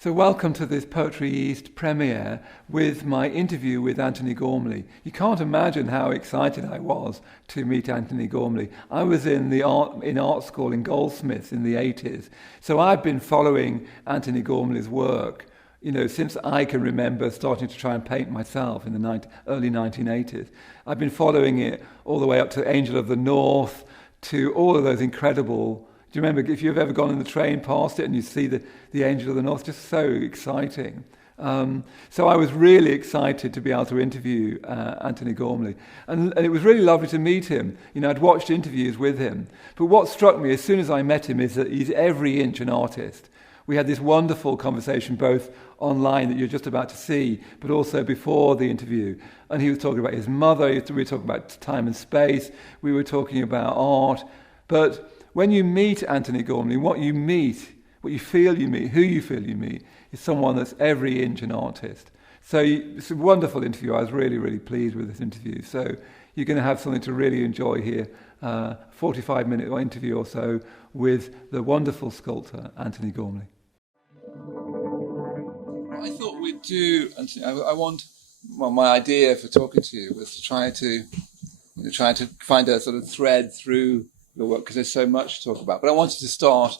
So welcome to this poetryEast premiere with my interview with Antony Gormley. You can't imagine how excited I was to meet Antony Gormley. I was in art school in Goldsmiths in the 80s, so I've been following Antony Gormley's work, since I can remember starting to try and paint myself in the early 1980s. I've been following it all the way up to Angel of the North, to all of those incredible. Do you remember, if you've ever gone in the train past it and you see the Angel of the North, just so exciting. So I was really excited to be able to interview Antony Gormley. And it was really lovely to meet him. I'd watched interviews with him. But what struck me as soon as I met him is that he's every inch an artist. We had this wonderful conversation both online that you're just about to see, but also before the interview. And he was talking about his mother, we were talking about time and space, we were talking about art. But when you meet Antony Gormley, what you feel you meet, who you feel you meet, is someone that's every inch an artist. So it's a wonderful interview. I was really, really pleased with this interview. So you're going to have something to really enjoy here, 45-minute interview or so with the wonderful sculptor, Antony Gormley. I thought we'd do, Antony, my idea for talking to you was to try to find a sort of thread through your work, because there's so much to talk about. But I wanted to start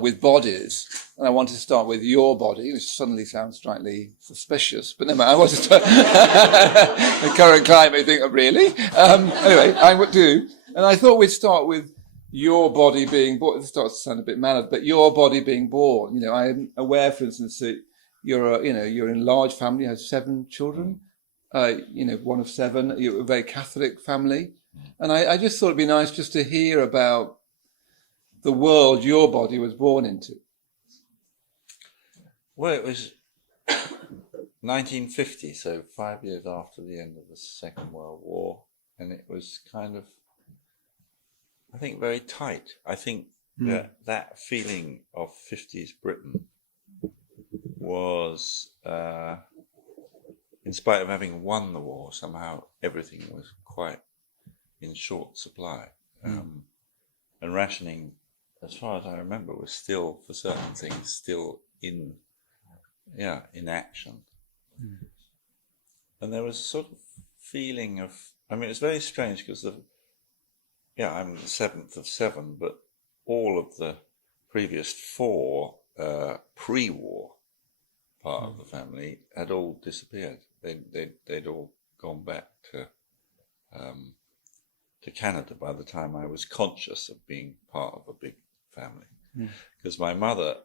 with bodies, and I wanted to start with your body, which suddenly sounds slightly suspicious. But never mind, I wanted to start. The current climate, you think, oh, really? Anyway, I would do. And I thought we'd start with your body being born. It starts to sound a bit mad, but your body being born. I'm aware, for instance, that you're in a large family, you have 7 children, one of 7. You're a very Catholic family. And I just thought it'd be nice just to hear about the world your body was born into. Well, it was 1950, so 5 years after the end of the Second World War. And it was kind of, I think, very tight. I think that feeling of 50s Britain was, in spite of having won the war, somehow everything was quite in short supply, and rationing, as far as I remember, was still, for certain things, still in action. And there was a sort of feeling of, it's very strange because I'm the 7th of 7, but all of the previous 4 pre-war part of the family had all disappeared. They'd all gone back to Canada by the time I was conscious of being part of a big family. Because my mother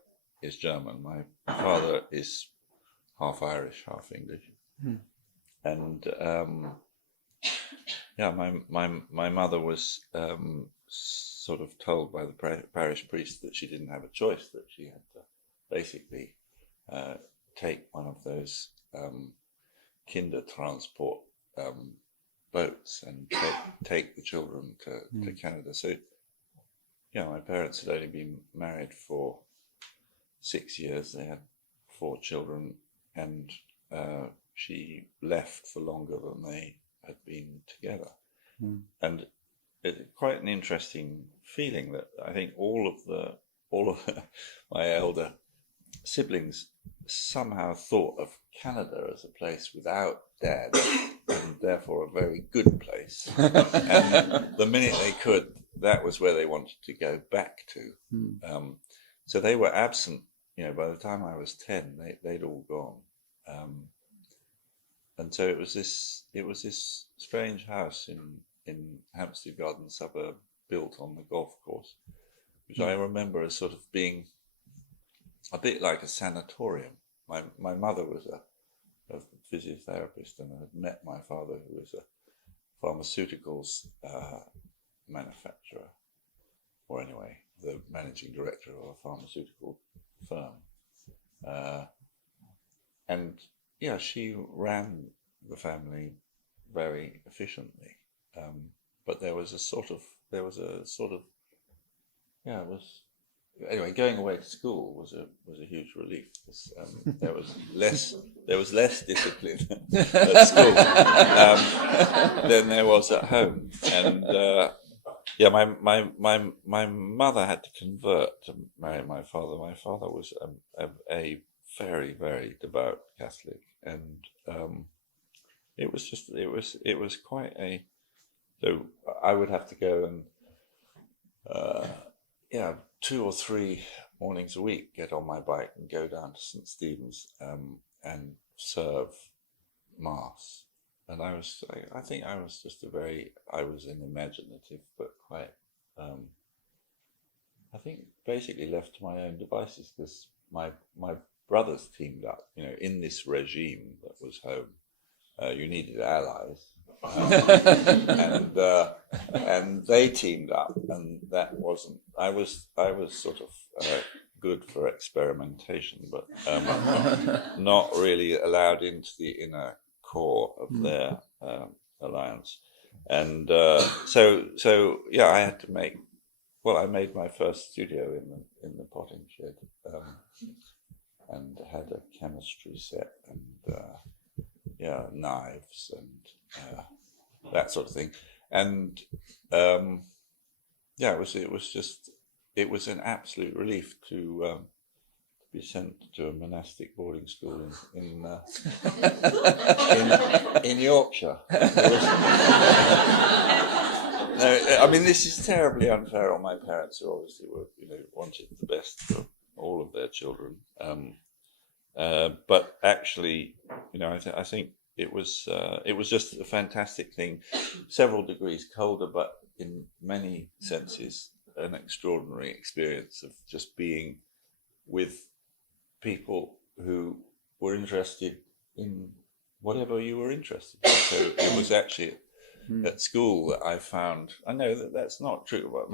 is German, my father is half Irish, half English. And my mother was sort of told by the parish priest that she didn't have a choice, that she had to basically take one of those Kindertransport boats and take the children to Canada. So, my parents had only been married for 6 years. They had 4 children, and she left for longer than they had been together. And it's quite an interesting feeling that I think all of my elder siblings somehow thought of Canada as a place without Dad, and therefore a very good place. And the minute they could, that was where they wanted to go back to. So they were absent. By the time I was 10, they'd all gone. And so it was this strange house in Hampstead Garden suburb, built on the golf course, which I remember as sort of being a bit like a sanatorium. My mother was a physiotherapist, and I had met my father, who was a pharmaceuticals manufacturer, or anyway, the managing director of a pharmaceutical firm. And she ran the family very efficiently. But there was a sort of anyway, going away to school was a huge relief, because there was less discipline at school than there was at home, and Yeah, my mother had to convert to marry my father. My father was a very, very devout Catholic, and it was quite a. So I would have to go and 2 or 3 mornings a week get on my bike and go down to St. Stephen's and serve mass. And I think I was just I was an imaginative, but quite, I think basically left to my own devices, because my brothers teamed up, in this regime that was home. You needed allies. And they teamed up, and that wasn't. I was sort of good for experimentation, but not really allowed into the inner core of their alliance. And so I had to make. Well, I made my first studio in the potting shed, and had a chemistry set and knives and that sort of thing. And it was an absolute relief to be sent to a monastic boarding school in Yorkshire. No, I mean, this is terribly unfair on my parents, who obviously were, wanted the best for all of their children. But actually, I think it was just a fantastic thing. Several degrees colder, but in many senses, an extraordinary experience of just being with people who were interested in whatever you were interested in. So it was actually at school that I found. I know that that's not true, but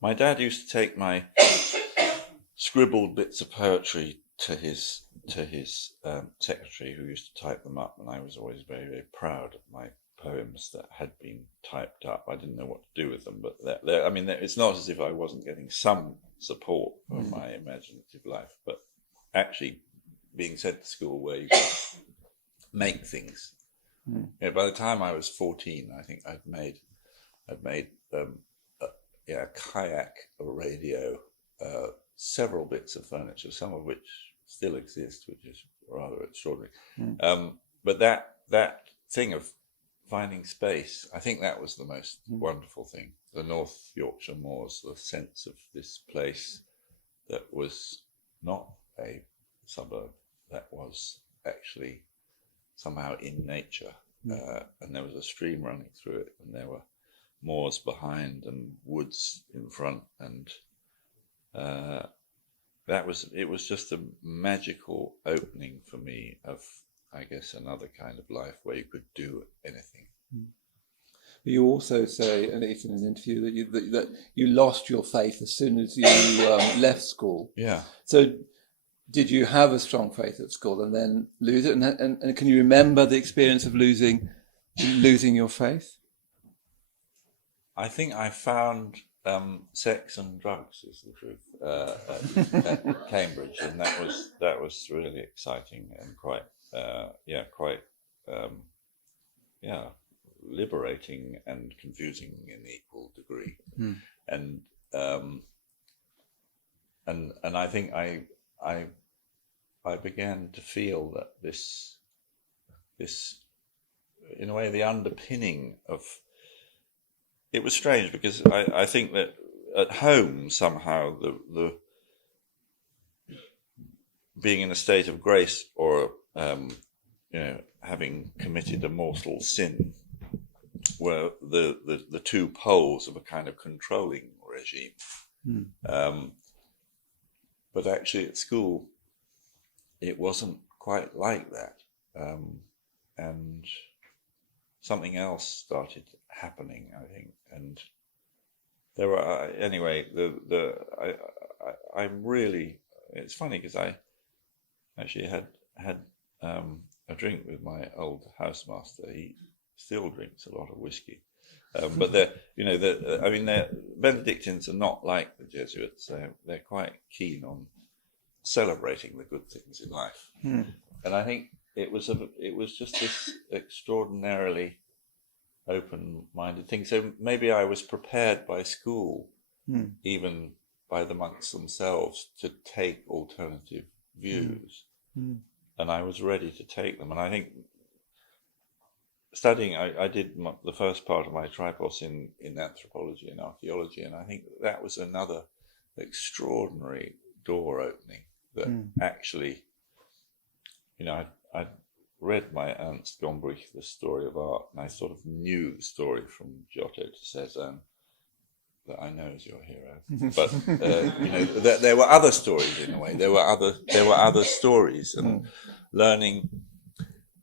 my dad used to take my scribbled bits of poetry to his secretary, who used to type them up, and I was always very, very proud of my poems that had been typed up. I didn't know what to do with them, but it's not as if I wasn't getting some support for my imaginative life, but actually being sent to school where you could make things. By the time I was 14, I think I'd made a kayak, a radio, several bits of furniture, some of which still exist, which is rather extraordinary. But that thing of finding space, I think that was the most wonderful thing. The North Yorkshire moors, the sense of this place that was not a suburb, that was actually somehow in nature, and there was a stream running through it, and there were moors behind and woods in front, and it was just a magical opening for me of, I guess, another kind of life where you could do anything. You also say, at least in an interview, that you lost your faith as soon as you left school. Yeah. So did you have a strong faith at school and then lose it? And can you remember the experience of losing your faith? I think I found sex and drugs, is the truth, at Cambridge, and that was really exciting and quite liberating and confusing in equal degree. And I think I began to feel that this in a way the underpinning of it was strange, because I think that at home somehow the being in a state of grace, or having committed a mortal sin, were the two poles of a kind of controlling regime. But actually at school it wasn't quite like that, and something else started happening, I think. And there were anyway. I'm really. It's funny because I actually had a drink with my old housemaster. He still drinks a lot of whiskey, but the Benedictines are not like the Jesuits. They're quite keen on celebrating the good things in life, and I think it was just this extraordinarily open-minded thing. So maybe I was prepared by school, even by the monks themselves, to take alternative views, and I was ready to take them. And I think studying, I did the first part of my tripos in anthropology and archaeology, and I think that was another extraordinary door opening that actually, I read my Ernst Gombrich, The Story of Art, and I sort of knew the story from Giotto to Cézanne, that I know is your hero. But there were other stories in a way. There were other stories, and learning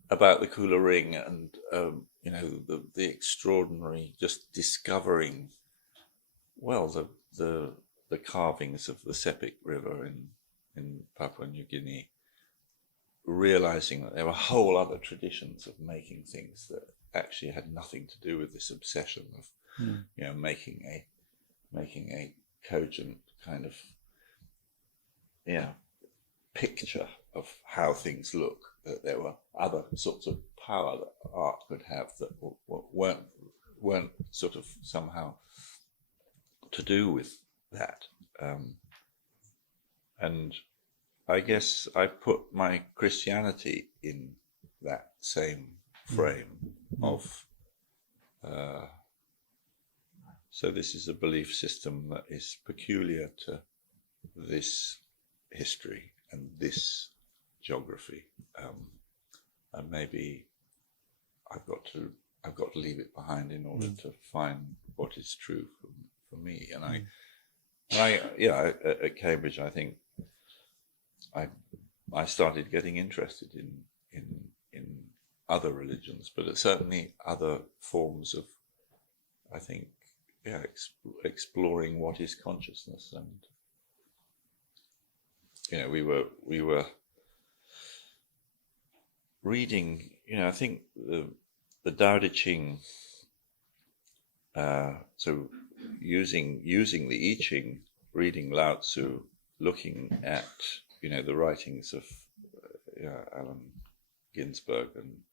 about the Kula Ring, and the extraordinary, just discovering, the carvings of the Sepik River in Papua New Guinea, realizing that there were whole other traditions of making things that actually had nothing to do with this obsession of making a cogent kind of picture of how things look, that there were other sorts of power that art could have that weren't sort of somehow to do with that. And I guess I put my Christianity in that same frame of, so this is a belief system that is peculiar to this history and this geography, and maybe I've got to leave it behind in order to find what is true for me. And I at Cambridge, I think I started getting interested in other religions, but certainly other forms of, I think, exploring what is consciousness. And we were reading, I think the Tao Te Ching, so using the I Ching, reading Lao Tzu, looking at the writings of Allen Ginsberg and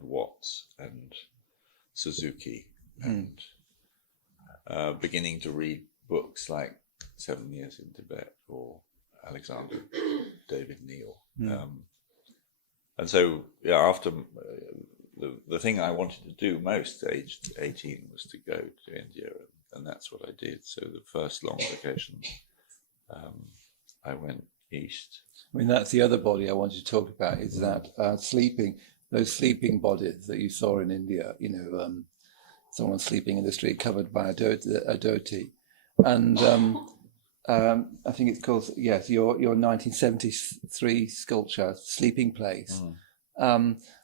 Watts and Suzuki, and beginning to read books like 7 Years in Tibet or Alexander David Neal. And so, after the thing I wanted to do most, aged 18, was to go to India, and that's what I did. So the first long vacation, I went east. I mean, that's the other body I wanted to talk about, is that those sleeping bodies that you saw in India, someone sleeping in the street covered by a dhoti. And I think it's called, your 1973 sculpture, Sleeping Place,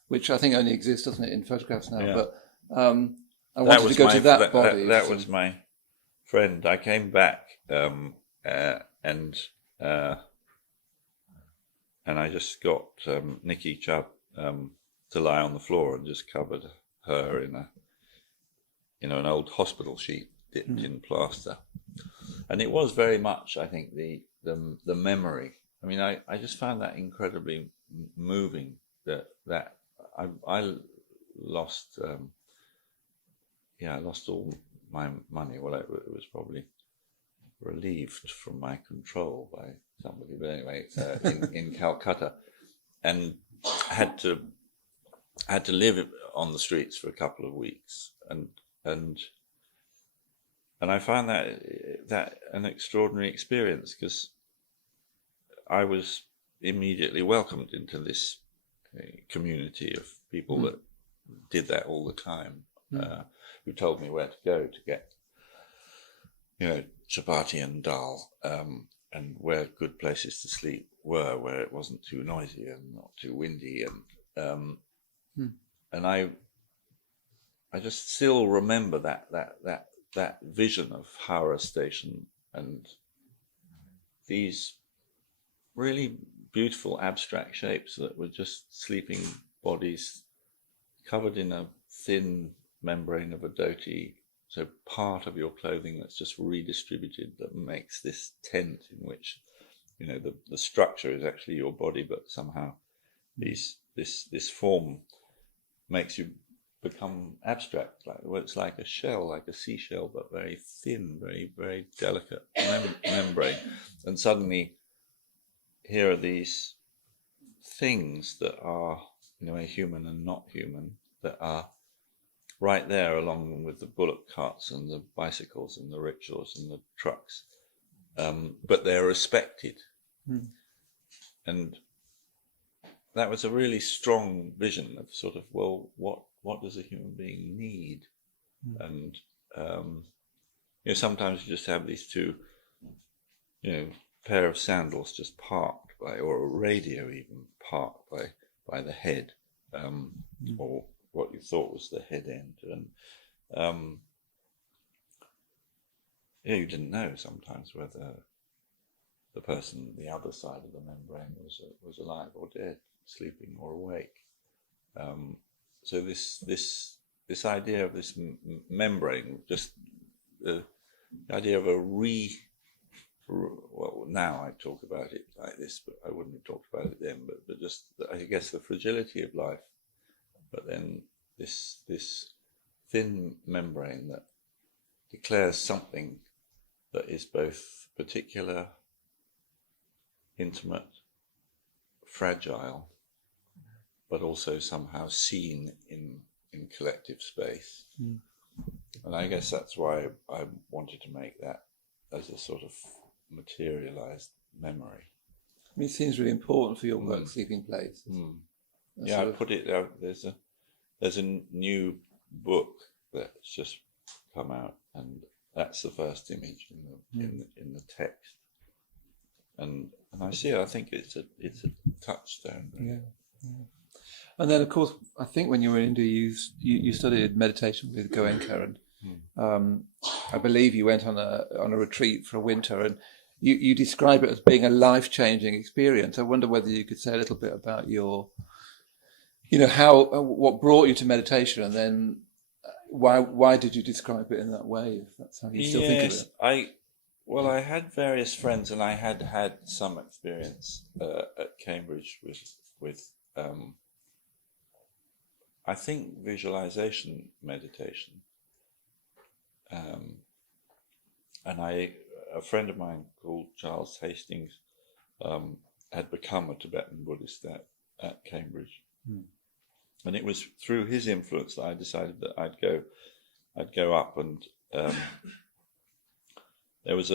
which I think only exists, doesn't it, in photographs now. Yeah. But I wanted to go to that body. That was my friend. I came back and I just got Nikki Chubb to lie on the floor and just covered her in an old hospital sheet dipped in plaster. And it was very much, I think, the memory. I mean, I just found that incredibly moving. That I lost, I lost all my money. Well, it was probably relieved from my control by somebody, but anyway, in Calcutta, and had to live on the streets for a couple of weeks, and I found that an extraordinary experience, because I was immediately welcomed into this community of people that did that all the time, who told me where to go to get, chapati and dal, and where good places to sleep were, where it wasn't too noisy and not too windy, and I just still remember that vision of Howrah Station and these really beautiful abstract shapes that were just sleeping bodies covered in a thin membrane of a dhoti, so part of your clothing that's just redistributed, that makes this tent in which the structure is actually your body, but somehow this form makes you become abstract. It's like a shell, like a seashell, but very thin, very, very delicate membrane. And suddenly, here are these things that are, in a way, human and not human, that are right there along with the bullock carts and the bicycles and the rickshaws and the trucks. But they're respected. And that was a really strong vision of sort of, well, what does a human being need? And, sometimes you just have these two, pair of sandals just parked by, or a radio even parked by the head, or what you thought was the head end. And, you didn't know sometimes whether the person on the other side of the membrane was alive or dead, sleeping or awake. So this idea of this membrane, just the idea of well, now I talk about it like this, but I wouldn't have talked about it then. But just, I guess, the fragility of life. But then this thin membrane that declares something that is both particular, intimate, fragile, but also somehow seen in collective space. And I guess that's why I wanted to make that as a sort of materialized memory. I mean, it seems really important for your work, Sleeping Place. Yeah, I put it out. There's a new book that's just come out, and that's the first image in the text. And I see it. I think it's a touchstone. Really. Yeah. And then, of course, I think when you were in India, you studied meditation with Goenka, and I believe you went on a retreat for a winter, and you describe it as being a life-changing experience. I wonder whether you could say a little bit about your, what brought you to meditation, and then why did you describe it in that way? If that's how you still think of it. I had various friends, and I had some experience at Cambridge with I think visualization meditation, and a friend of mine called Charles Hastings had become a Tibetan Buddhist at Cambridge, and it was through his influence that I decided that I'd go up, and there was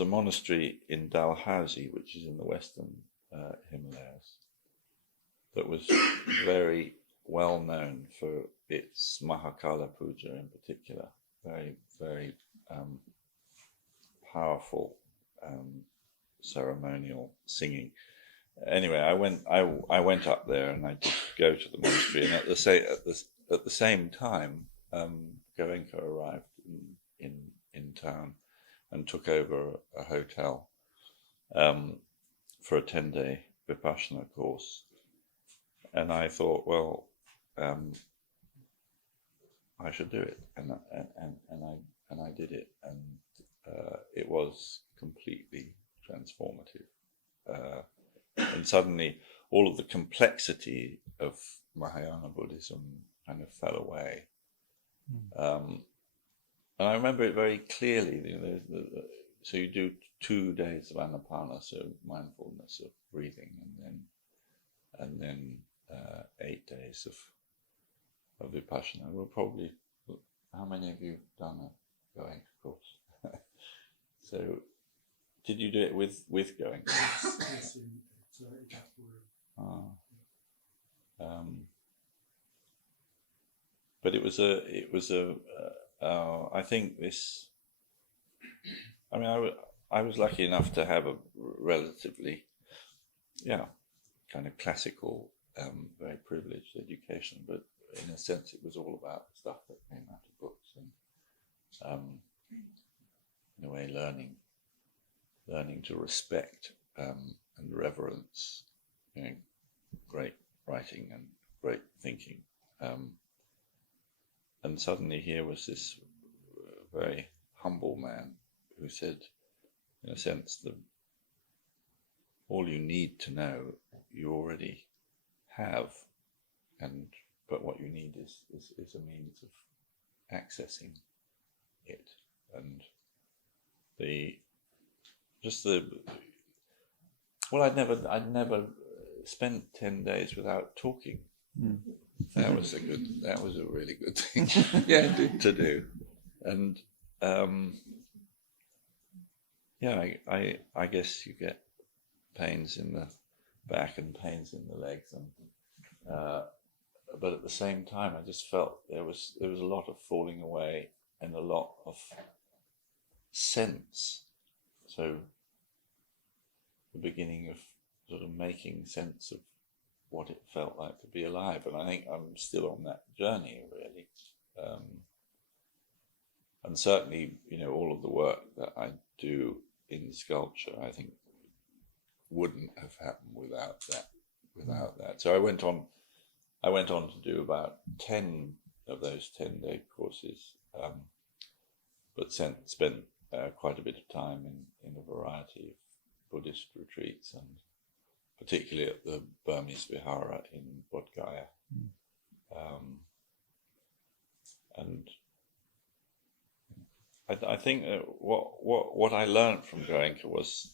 a monastery in Dalhousie, which is in the western Himalayas, that was very well known for its Mahakala Puja in particular, very, very powerful ceremonial singing. Anyway, I went up there, and I did go to the monastery, and at the same time, Goenka arrived in town and took over a hotel for a 10-day Vipassana course. And I thought, well, I should do it, and I did it, and it was completely transformative. And suddenly, all of the complexity of Mahayana Buddhism kind of fell away. And I remember it very clearly. So you do 2 days of anapana, so mindfulness of breathing, and then 8 days of vipassana. We'll probably, how many of you done a Goenka course? So, did you do it with Goenka? Yes, it's but it was a I think this. I mean, I was lucky enough to have a relatively, kind of classical, very privileged education, but in a sense, it was all about stuff that came out of books, and in a way, learning to respect and reverence, great writing and great thinking. And suddenly here was this very humble man who said, in a sense, that all you need to know, you already have, and but what you need is a means of accessing it, and I'd never spent 10 days without talking. That was a really good thing to do. And I guess you get pains in the back and pains in the legs, and but at the same time I just felt there was a lot of falling away and a lot of sense. So the beginning of sort of making sense of what it felt like to be alive, and I think I'm still on that journey, really. And certainly, all of the work that I do in sculpture, I think, wouldn't have happened without that. So I went on to do about 10 of those 10-day courses, but spent quite a bit of time in a variety of Buddhist retreats, and particularly at the Burmese Vihara in Bodh Gaya. And I think that what I learned from Goenka was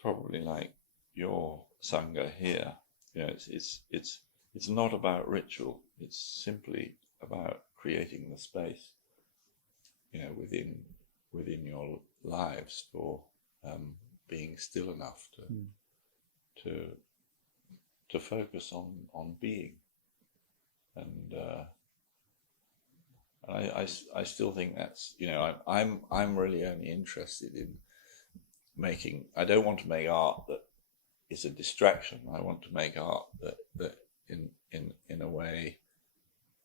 probably like your Sangha here. It's not about ritual. It's simply about creating the space, within your lives for being still enough to focus on being, and I still think that's I'm really only interested in making. I don't want to make art that is a distraction. I want to make art that in a way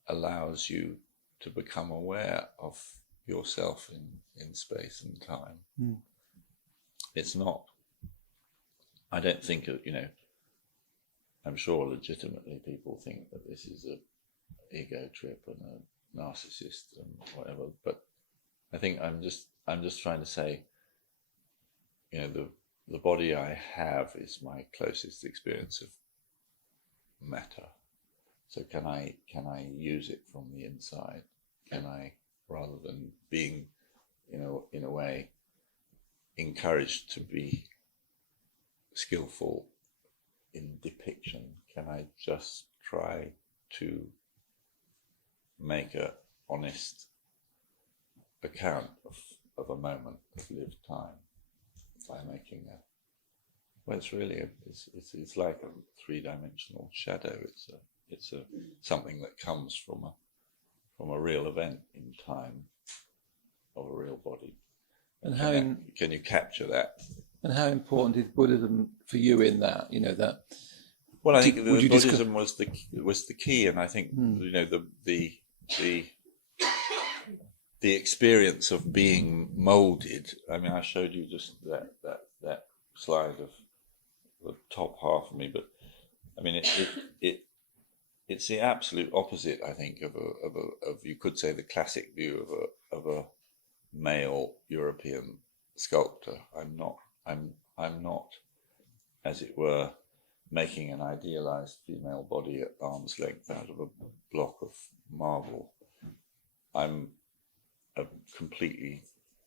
allows you to become aware of yourself in space and time. It's not. I don't think I'm sure legitimately people think that this is a ego trip and a narcissist and whatever, but I think I'm just trying to say, the body I have is my closest experience of matter. So can I use it from the inside? Can I, rather than being, in a way, encouraged to be skillful in depiction, can I just try to make an honest account of a moment of lived time by making it's really it's like a three-dimensional shadow. It's something that comes from a real event in time of a real body. And can you capture that? And how important is Buddhism for you in that? That. Well, I think Buddhism was the key, and I think the experience of being molded. I mean, I showed you just that slide of the top half of me, but I mean it's the absolute opposite, I think, of you could say the classic view of a male European sculptor. I'm not, as it were, making an idealized female body at arm's length out of a block of marble. I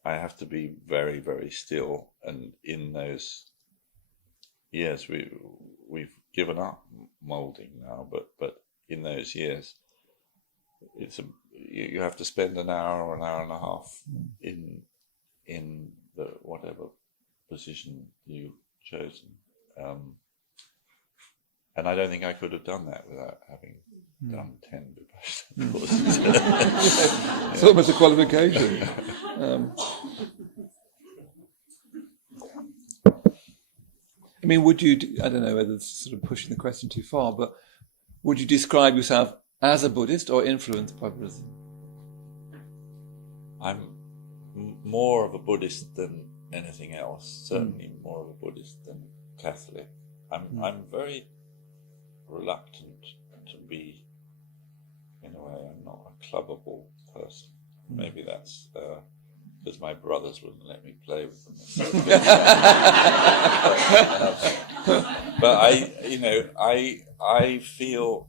have to be very, very still, and in those years we've given up molding now, but in those years you have to spend an hour or an hour and a half in the whatever position you've chosen, and I don't think I could have done that without having done 10 Vipassana courses. It's almost a qualification. I mean, would you? I don't know whether it's sort of pushing the question too far, but would you describe yourself as a Buddhist or influenced by Buddhism? I'm more of a Buddhist than anything else. Certainly more of a Buddhist than Catholic. I'm very reluctant to be, in a way, I'm not a clubbable person. Maybe that's because my brothers wouldn't let me play with them. But I feel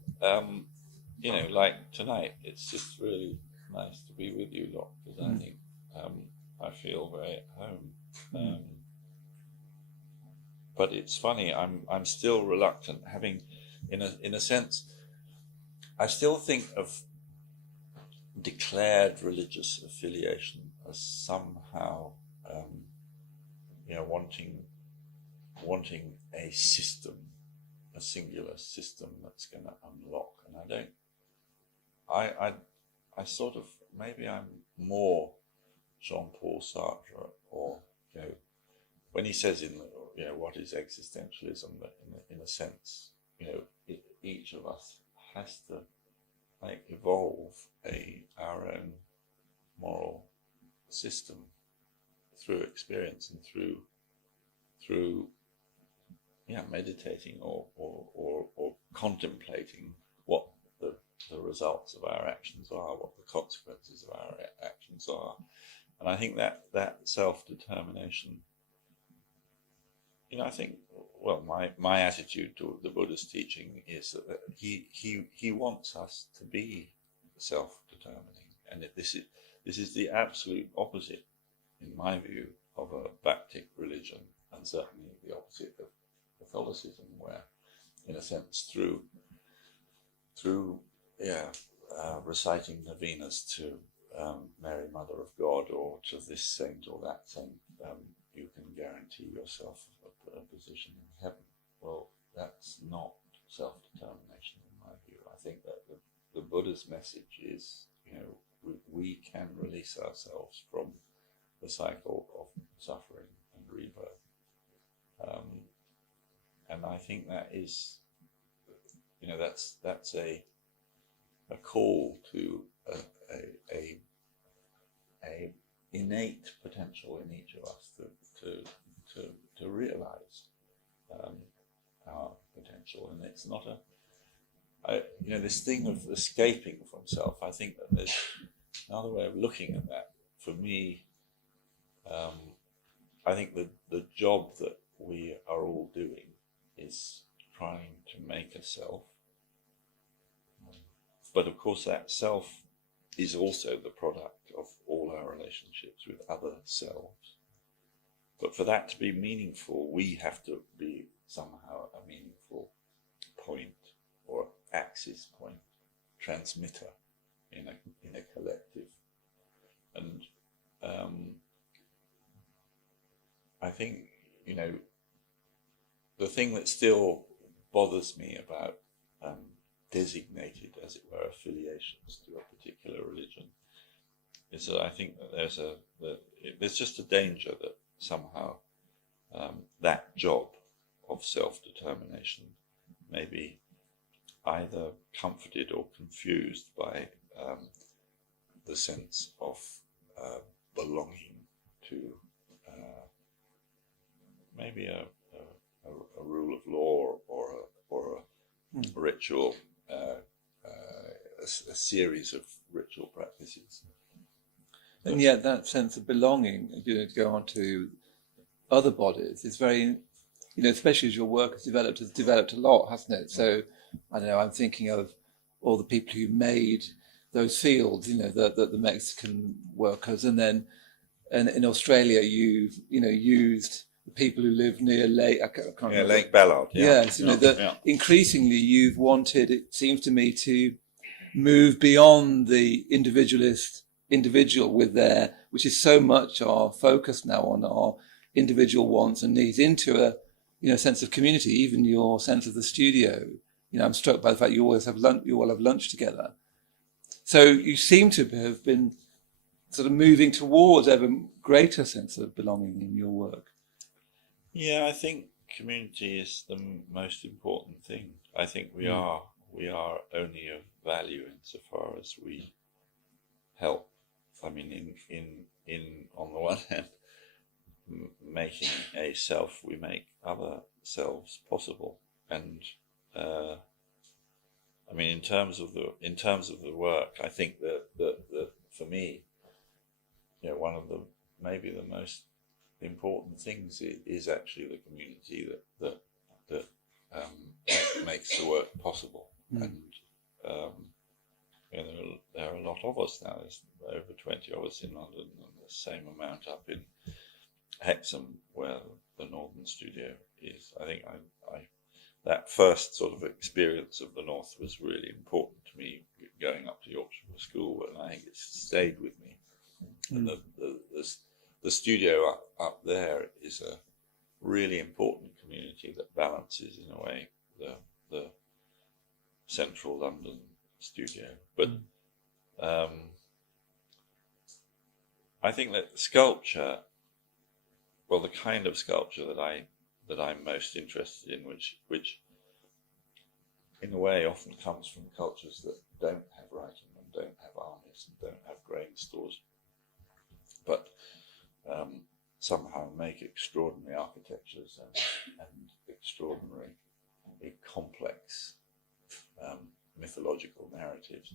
like tonight, it's just really nice to be with you lot, because I think I feel very at home. But it's funny, I'm still reluctant, having, in a sense, I still think of declared religious affiliation as somehow, wanting a system, a singular system that's going to unlock. And I sort of, maybe I'm more Jean-Paul Sartre, or when he says what is existentialism, that in a sense, each of us has to evolve our own moral system through experience and through meditating or contemplating what the results of our actions are, what the consequences of our actions are. And I think that self-determination, I think, well, my attitude to the Buddhist teaching is that he wants us to be self-determining, and this is the absolute opposite, in my view, of a Bhaktic religion, and certainly the opposite of Catholicism, where, in a sense, through reciting novenas to Mary, Mother of God, or to this saint or that saint, you can guarantee yourself a position in heaven. Well, that's not self-determination, in my view. I think that the Buddha's message is, we can release ourselves from the cycle of suffering and rebirth. And I think that is, that's a call to a innate potential in each of us to realize our potential. And it's not this thing of escaping from self. I think that there's another way of looking at that. For me, I think the job that we are all doing is trying to make a self. But of course that self is also the product of all our relationships with other selves. But for that to be meaningful, we have to be somehow a meaningful point or axis point, transmitter in a collective. And I think, the thing that still bothers me about designated, as it were, affiliations to a particular religion is that I think that there's just a danger that somehow that job of self-determination may be either comforted or confused by the sense of belonging to maybe a rule of law or a ritual, a series of ritual practices. And yet that sense of belonging, to go on to other bodies, is very, especially as your work has developed a lot, hasn't it? So, I don't know, I'm thinking of all the people who made those fields, the Mexican workers, and then in Australia you've, used the people who live near Lake, I can't remember. Lake Ballard. Yeah. Yes, increasingly you've wanted, it seems to me, to move beyond the individual with their, which is so much our focus now on our individual wants and needs, into a sense of community. Even your sense of the studio, I'm struck by the fact you all have lunch together. So you seem to have been sort of moving towards ever greater sense of belonging in your work. Yeah, I think community is the most important thing. I think we are only of value insofar as we help. I mean, in on the one hand, making a self, we make other selves possible. And I mean, in terms of the work, I think that for me, one of maybe the most important things is actually the community that makes the work possible. And was now, it's over 20. I was in London, and the same amount up in Hexham, where the Northern studio is. I think I that first sort of experience of the North was really important to me, going up to Yorkshire for school, and I think it's stayed with me. And the studio up there is a really important community that balances, in a way, the central London studio. But I think that sculpture, well, the kind of sculpture that I'm most interested in, which in a way often comes from cultures that don't have writing and don't have armies and don't have grain stores, but somehow make extraordinary architectures and extraordinary, complex mythological narratives.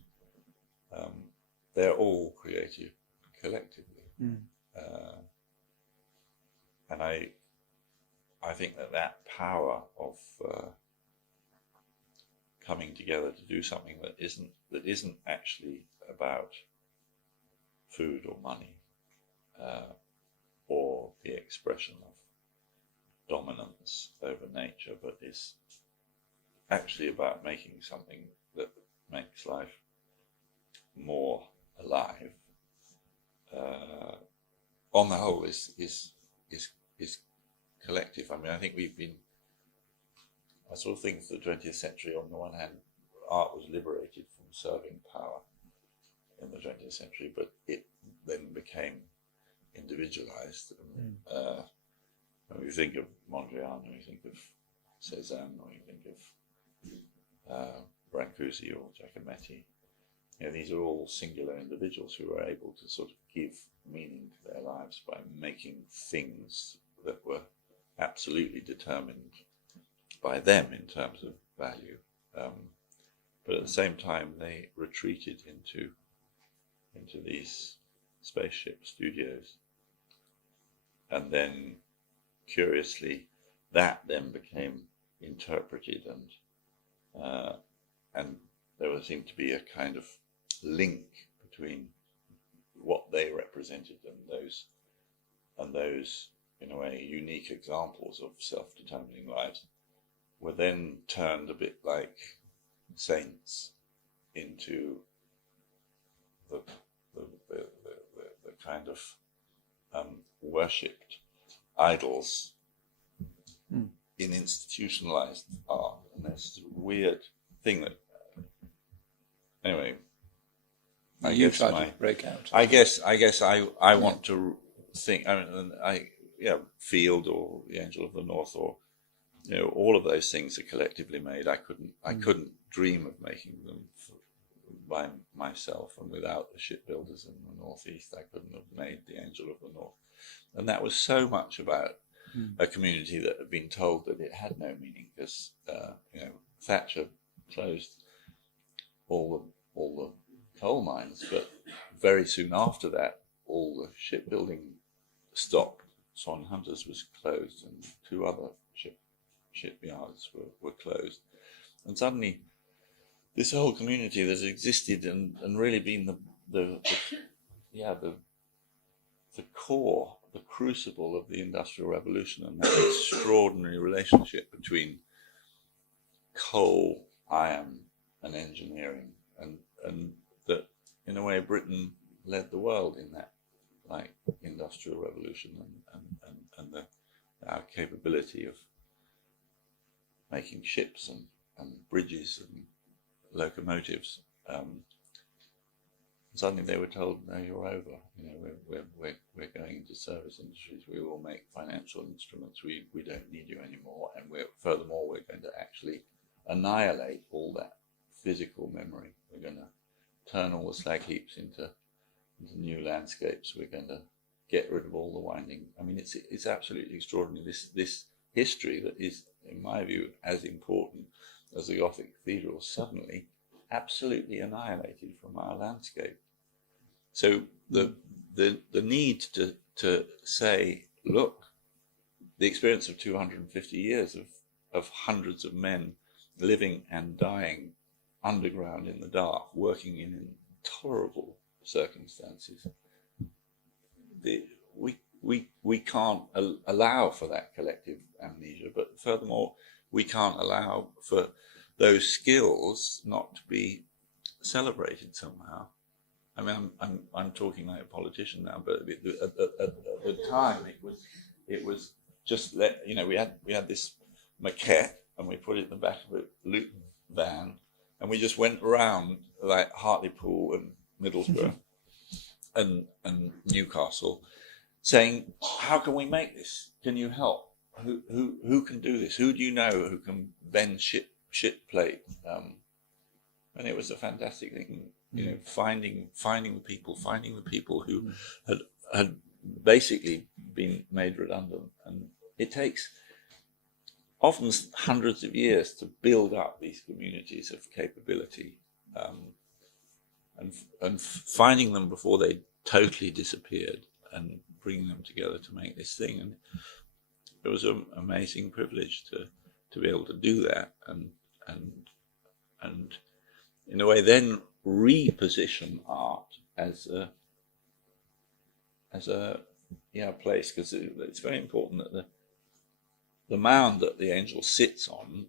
They're all created collectively. And I think that power of coming together to do something that isn't actually about food or money, or the expression of dominance over nature, but is actually about making something that makes life more alive. On the whole, is collective. I mean, I think I sort of think the 20th century, on the one hand, art was liberated from serving power in the 20th century, but it then became individualized. When we think of Mondrian, we think of Cézanne, or we think of Brancusi or Giacometti. These are all singular individuals who were able to sort of give meaning to their lives by making things that were absolutely determined by them in terms of value. But at the same time, they retreated into these spaceship studios. And then, curiously, that then became interpreted, and there seemed to be a kind of link between what they represented and those in a way unique examples of self-determining lives were then turned a bit like saints into the kind of worshipped idols in institutionalized art. And there's a weird thing that, anyway, I guess to break out. I guess I want to think. Field or the Angel of the North, or all of those things are collectively made. I couldn't dream of making them by myself, and without the shipbuilders in the Northeast, I couldn't have made the Angel of the North. And that was so much about a community that had been told that it had no meaning because Thatcher closed all the coal mines, but very soon after that, all the shipbuilding stopped. Swan Hunters was closed, and 2 other shipyards were closed. And suddenly, this whole community that existed and really been the core, the crucible of the Industrial Revolution, and that extraordinary relationship between coal, iron, and engineering, and that in a way Britain led the world in that industrial revolution and our capability of making ships and bridges and locomotives. Suddenly they were told, no, you're over. We're going into service industries. We will make financial instruments. We don't need you anymore. And furthermore, we're going to actually annihilate all that physical memory. We're going to turn all the slag heaps into new landscapes. We're going to get rid of all the winding. I mean, it's absolutely extraordinary. This history that is, in my view, as important as the Gothic cathedral, suddenly absolutely annihilated from our landscape. So the need to say, look, the experience of 250 years of hundreds of men living and dying underground in the dark, working in intolerable circumstances, we can't allow for that collective amnesia, but furthermore, we can't allow for those skills not to be celebrated somehow. I mean, I'm talking like a politician now, but at the time it was just we had this maquette and we put it in the back of a Luton van and we just went around like Hartlepool and Middlesbrough and Newcastle, saying, how can we make this? Can you help? Who can do this? Who do you know who can bend shit plate? And it was a fantastic thing, finding the people who had basically been made redundant. And it takes often hundreds of years to build up these communities of capability, and finding them before they totally disappeared and bringing them together to make this thing. And it was an amazing privilege to be able to do that and in a way then reposition art as a place, because it's very important that the mound that the angel sits on,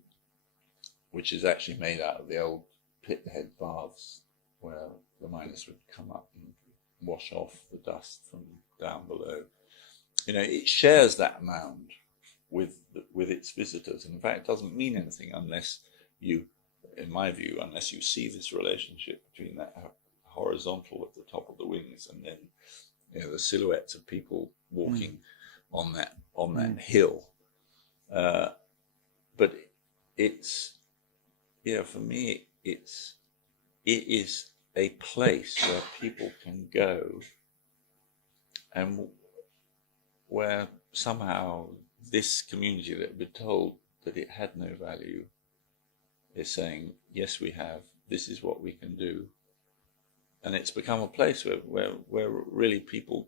which is actually made out of the old pithead baths where the miners would come up and wash off the dust from down below, it shares that mound with its visitors. And in fact, it doesn't mean anything unless you, in my view, unless you see this relationship between that horizontal at the top of the wings and then the silhouettes of people walking on that hill. But it's, for me, it is a place where people can go and where somehow this community that had been told that it had no value is saying, yes, we have, this is what we can do. And it's become a place where really people,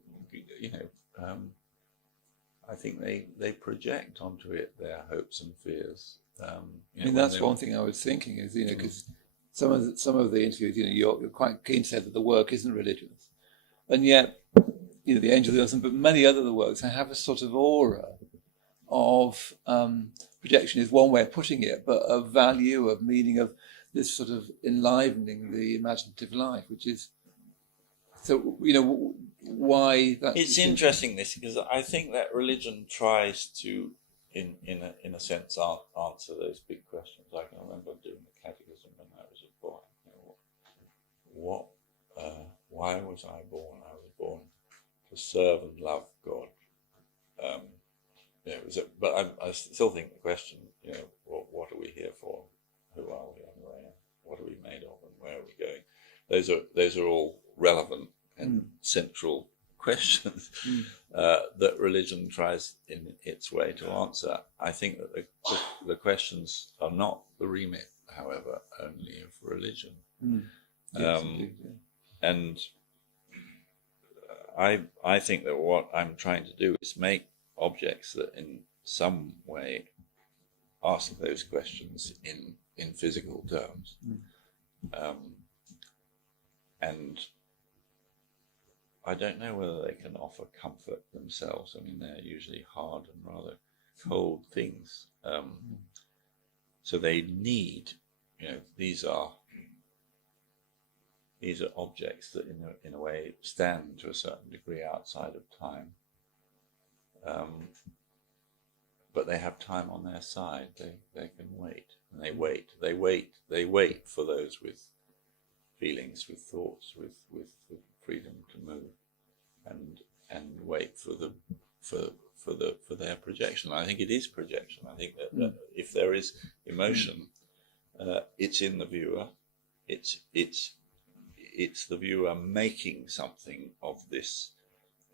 I think they project onto it their hopes and fears. I mean, that's one thing I was thinking is, because some of the interviews, you're quite keen to say that the work isn't religious, and yet, the Angel of the Innocent, but many other works have a sort of aura of projection is one way of putting it, but of value, of meaning, of this sort of enlivening the imaginative life, which is so why that. It's interesting this, because I think that religion tries to, in a sense, answer those big questions. I can remember doing the catechism when I was a boy. Why was I born? I was born to serve and love God. But I still think the question, what are we here for? Who are we anyway? What are we made of, and where are we going? Those are all relevant and central questions that religion tries in its way to answer. I think that the questions are not the remit, however, only of religion. Yes, indeed, yeah. And I think that what I'm trying to do is make objects that in some way ask those questions in physical terms. And I don't know whether they can offer comfort themselves. I mean, they're usually hard and rather cold things. So they need, these are objects that in a way stand to a certain degree outside of time. But they have time on their side. They can wait, and they wait for those with feelings, with thoughts, with freedom to move, and wait for their projection. I think it is projection. I think that if there is emotion, it's in the viewer. It's the viewer making something of this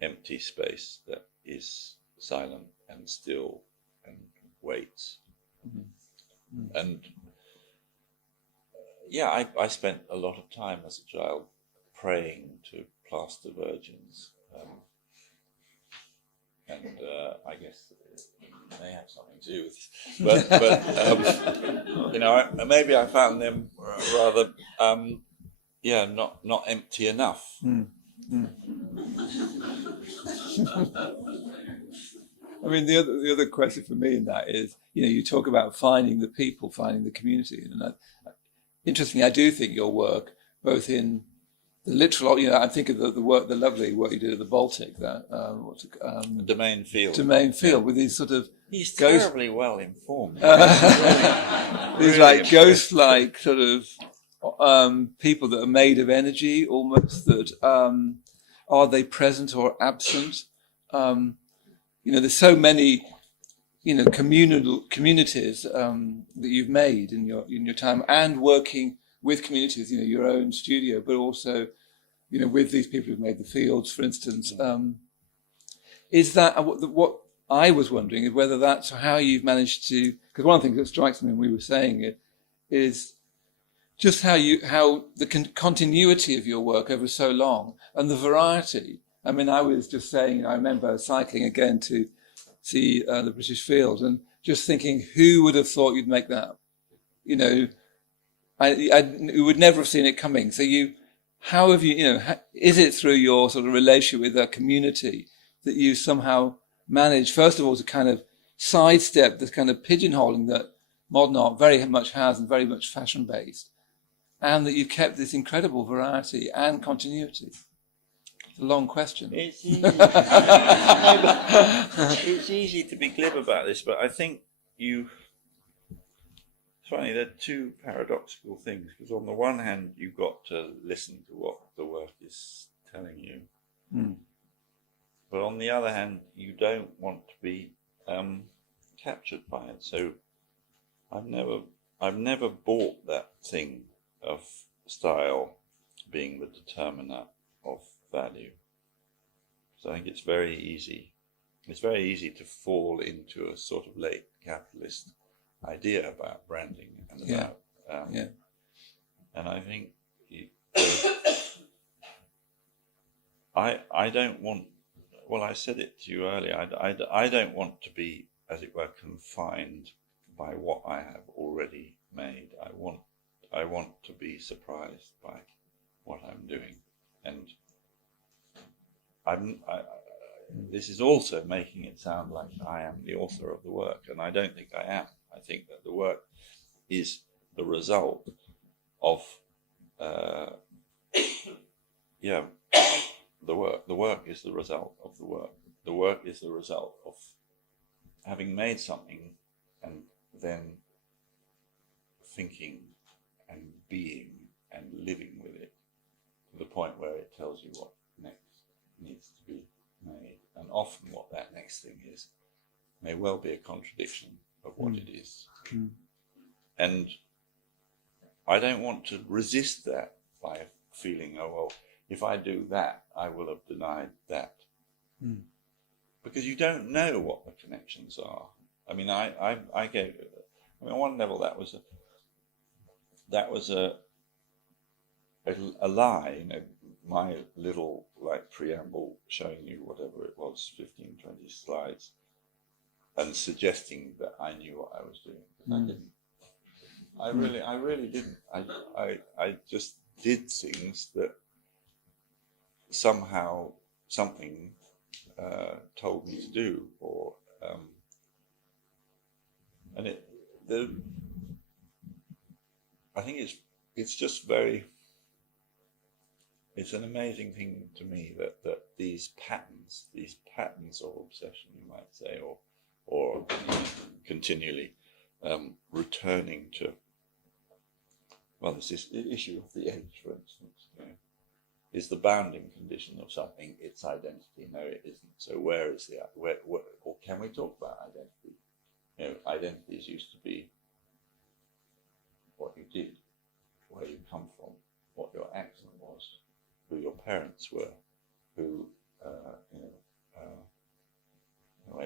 empty space that is silent and still and waits. And I spent a lot of time as a child praying to plaster virgins, and I guess it may have something to do with it. But maybe I found them rather not empty enough. I mean, the other question for me in that is, you talk about finding the people, finding the community, and interestingly, I do think your work, both in the literal, I think of the work, the lovely work you did at the Baltic, that Domain Field. Domain Field, with these sort of He's terribly well informed. these like ghost-like sort of people that are made of energy, almost, that are they present or absent? There's so many, communities that you've made in your time, and working with communities, your own studio, but also, with these people who've made the fields, for instance. Is that what I was wondering, is whether that's how you've managed to? Because one of the things that strikes me when we were saying it is just how the continuity of your work over so long, and the variety. I mean, I was just saying, I remember cycling again to see the British field, and just thinking, who would have thought you'd make that? I would never have seen it coming. So how have you, is it through your sort of relationship with a community that you somehow manage, first of all, to kind of sidestep this kind of pigeonholing that modern art very much has, and very much fashion-based, and that you've kept this incredible variety and continuity? It's a long question. It's easy. It's easy to be glib about this, but I think it's funny, there are two paradoxical things, because on the one hand, you've got to listen to what the work is telling you. But on the other hand, you don't want to be captured by it. So I've never bought that thing of style being the determiner of value. So I think it's very easy. It's very easy to fall into a sort of late capitalist idea about branding and about and I think I don't want. Well, I said it to you earlier. I don't want to be, as it were, confined by what I have already made. I want to be surprised by what I'm doing, and this is also making it sound like I am the author of the work, and I don't think I am. I think that the work is the result of the work. The work is the result of the work. The work is the result of having made something and then thinking and being and living with it to the point where it tells you what next needs to be made. And often what that next thing is may well be a contradiction of what it is. And I don't want to resist that by feeling, oh, well, if I do that, I will have denied that. Because you don't know what the connections are. I mean, on one level, that was a lie. My little preamble showing you whatever it was, 15, 20 slides, and suggesting that I knew what I was doing. I didn't. I really didn't. I just did things that somehow something told me to do, I think it's just it's an amazing thing to me that these patterns of obsession, you might say, or continually returning to, well, there's this issue of the edge, for instance. Is the bounding condition of something its identity? No, it isn't. So where is or can we talk about identity? Identities used to be what you did, where you come from, what your accent was, who your parents were, who,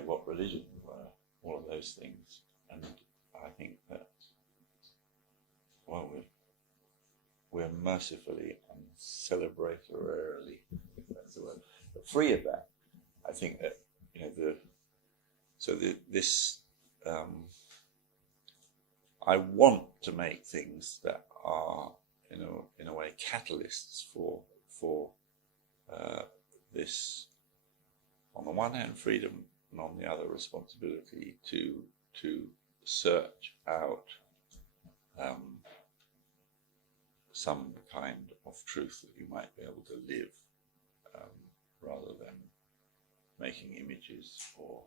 what religion you were, all of those things. And I think that, well, we're mercifully and celebratorily, if that's the word, but free of that. I think that, I want to make things that are in a way, catalysts for this, on the one hand, freedom, and on the other, responsibility to search out some kind of truth that you might be able to live, rather than making images or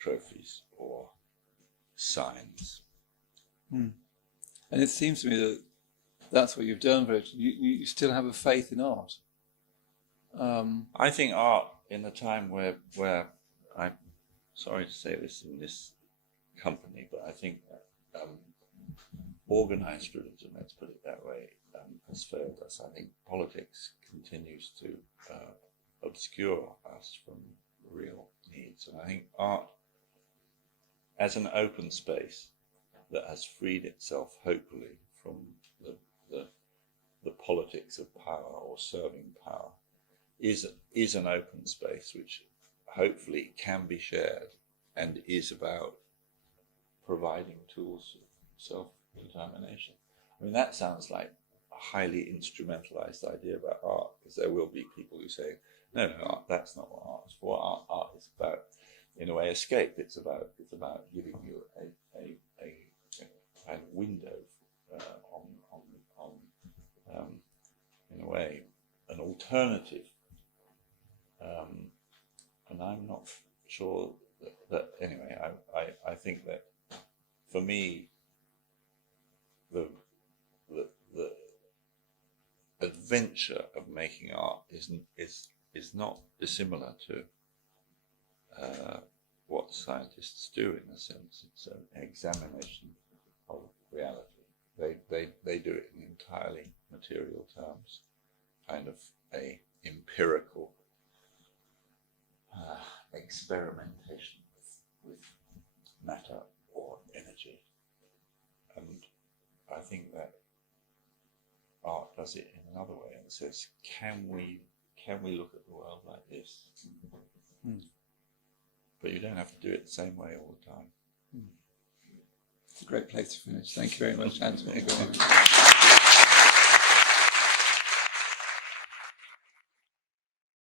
trophies or signs. And it seems to me that that's what you've done, but you still have a faith in art. I think art, in a time where I'm sorry to say this in this company, but I think that organized religion, let's put it that way, has failed us. I think politics continues to obscure us from real needs, and I think art, as an open space that has freed itself, hopefully, from the politics of power or serving power, is an open space which hopefully can be shared and is about providing tools of self-determination. I mean, that sounds like a highly instrumentalized idea about art, because there will be people who say, no, art, that's not what art is for. Art is about, in a way, escape. It's about giving you a kind of window on in a way, an alternative. And I'm not sure that anyway, I think that for me, the adventure of making art is not dissimilar to what scientists do, in a sense. It's an examination of reality. They do it in entirely material terms, kind of a empirical experimentation with matter or energy. And I think that art does it in another way, and says, can we look at the world like this? But you don't have to do it the same way all the time. It's a great place to finish. Thank you very much, Antony Gormley.